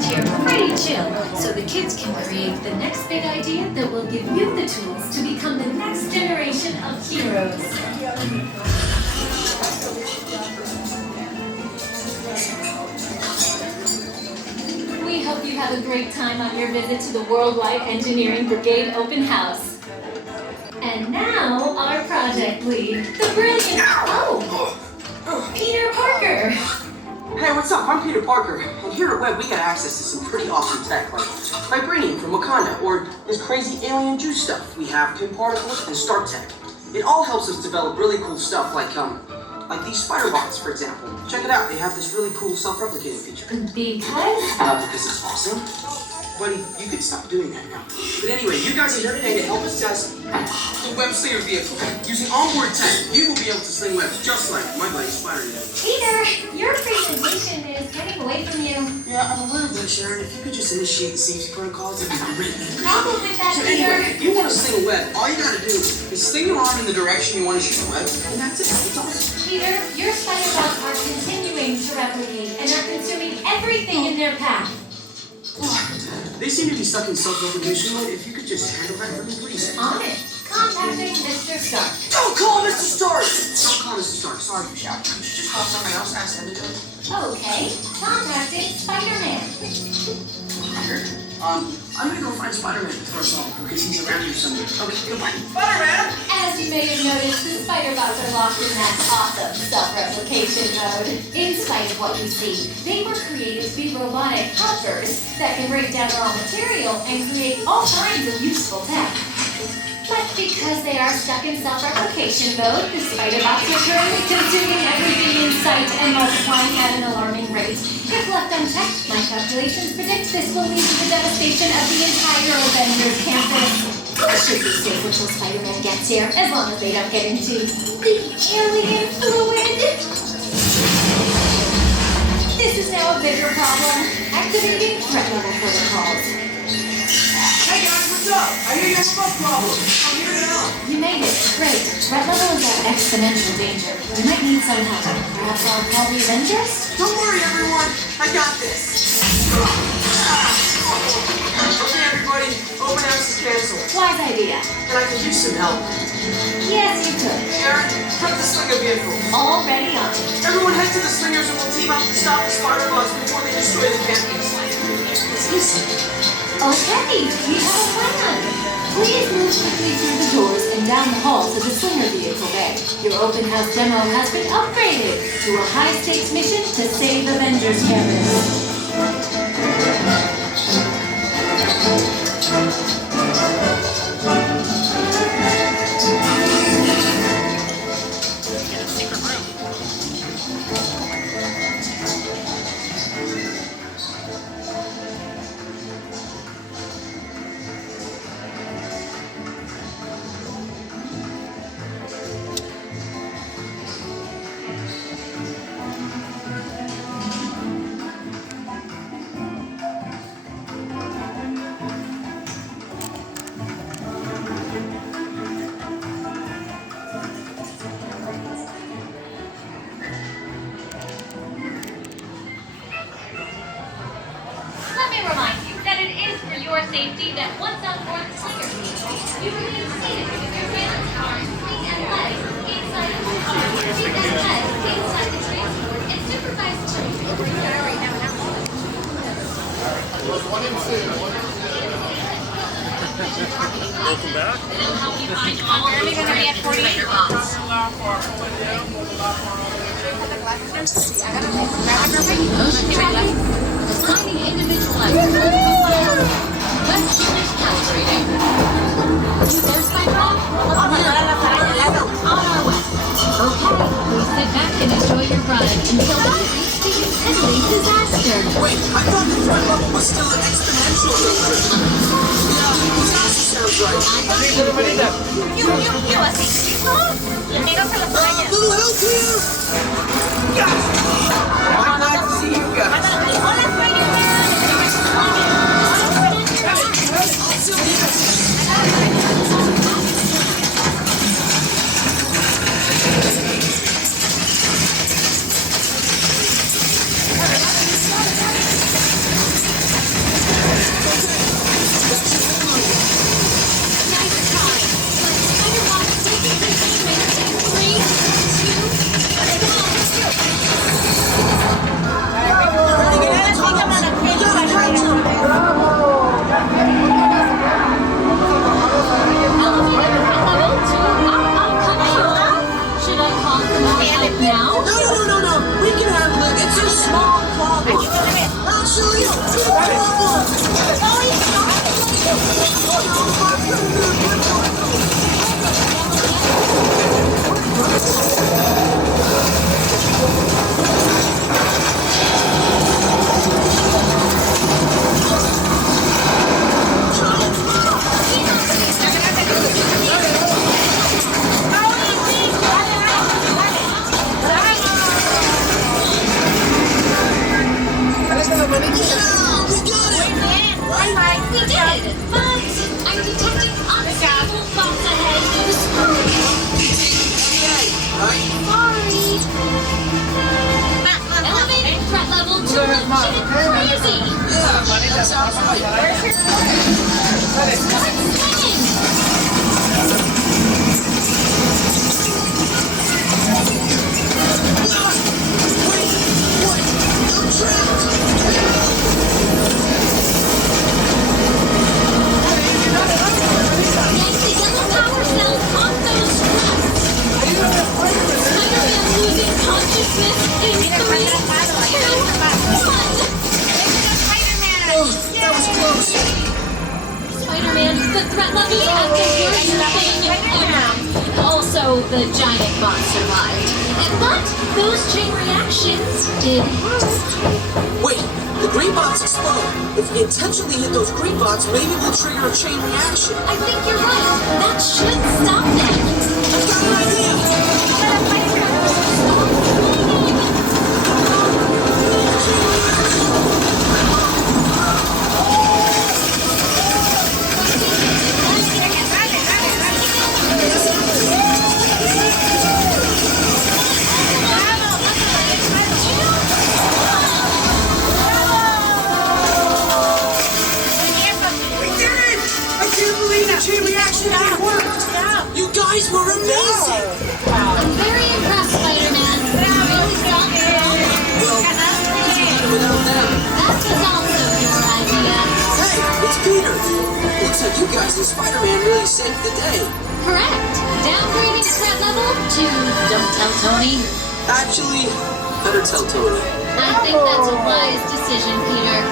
around here pretty chill, so the kids can create the next big idea that will give you the tools to become the next generation of heroes. We hope you have a great time on your visit to the Worldwide Engineering Brigade Open House. And now, our project lead, the brilliant... Peter Parker! Hey, what's up? I'm Peter Parker, and here at Webb we got access to some pretty awesome tech, like vibranium from Wakanda, or this crazy alien juice stuff. We have pin particles and Stark Tech. It all helps us develop really cool stuff, like these spider bots, for example. Check it out. They have this really cool self-replicating feature. Because it's awesome. Buddy, you could stop doing that now. But anyway, you guys are here today to help us test the web slinger vehicle. Using onboard tech, you will be able to sling webs just like my buddy Spider did. Peter, your presentation is getting away from you. Yeah, I'm aware of that, Sharon. If you could just initiate the safety protocols, it'd be great. Problem with that, So Peter. anyway, if you want to sling a web, all you gotta do is sling your arm in the direction you want to shoot the web, and that's it. It's awesome. Peter, your spider bots are continuing to replicate and are consuming everything in their path. They seem to be stuck in self-replication mode. If you could just handle that for me, please. On it. Contacting Mr. Stark. Don't call Mr. Stark! Don't call Mr. Stark. Sorry for shouting. Could you just call someone else? Ask them to do it. Okay. Contacting Spider-Man. I'm gonna go find Spider-Man for us all, because he's around here somewhere. Okay, goodbye. Spider-Man! As you may have noticed, the spider bots are locked in that awesome self-replication mode. In spite of what you see, they were created to be robotic helpers that can break down raw material and create all kinds of useful tech. But because they are stuck in self-replication mode, the spider bots are currently consuming everything in sight and multiplying at an alarming rate. If left unchecked, my calculations predict this will lead to the devastation of the entire Avengers campus. It should be safe until Spider-Man gets here, as long as they don't get into the alien fluid. This is now a bigger problem. Activating threat level protocols. Hey guys, what's up? I hear you have a bug problem. I'm here to help. You made it. Great. Threat level is at exponential danger. We might need some help. Perhaps I'll call the Avengers? Don't worry, everyone. I got this. Okay, everybody. Open house is canceled. Wise idea. And I could use some help. Yes, you could. Sharon, prep the slinger vehicle. Already on it. Everyone head to the slingers and we'll team up to stop the spider bugs before they destroy the campus. It's easy. Okay, we have a plan. Please move quickly through the doors and down the hall to the slinger vehicle bay. Your open house demo has been upgraded to a high-stakes mission to save Avengers campus. Safety that once on board the slinger vehicle, you remain seated with your hands, arms, feet, and legs inside the car, feet and legs inside the transport, and supervised children. Welcome back. It'll help you find all of the right spider bots. Assigning individualized let's finish calibrating. You there, Spider-Man? On our way. Okay, please sit back and enjoy your ride until we reach the impending disaster. Wait, I thought the threat level was still an exponential. Disaster sounds right. You así. Bienvenidos a las playas. Little help here! Yes! I'm glad to see you guys. Hola, Spider-Man. want some more help now? No. We can handle it. It's a small problem. Actually, it's a big problem. We did, but I'm detecting unstable thoughts ahead. Sorry. Elevated threat level to legit crazy. That sounds right. Start swinging. Yank the yellow power cells off those struts. Spider-Man losing consciousness in 3, 2, 1. That was close. Spider-Man, the threat level at the worst thing ever. Also, the giant bot survived. But those chain reactions did hurt. Wait, the green bots explode. If we intentionally hit those green bots, maybe we'll trigger a chain reaction. I think you're right. That should stop them. I've got an idea. We did it! I can't believe the chain reaction worked. You guys were amazing. I'm very impressed, Spider-Man. Really solved the problem. Without them. That was also your idea. Hey, it's Peter. Looks like you guys and Spider-Man really saved the day. Correct. Downgrading threat level to don't tell Tony. Actually, better tell Tony. I think that's a wise decision, Peter.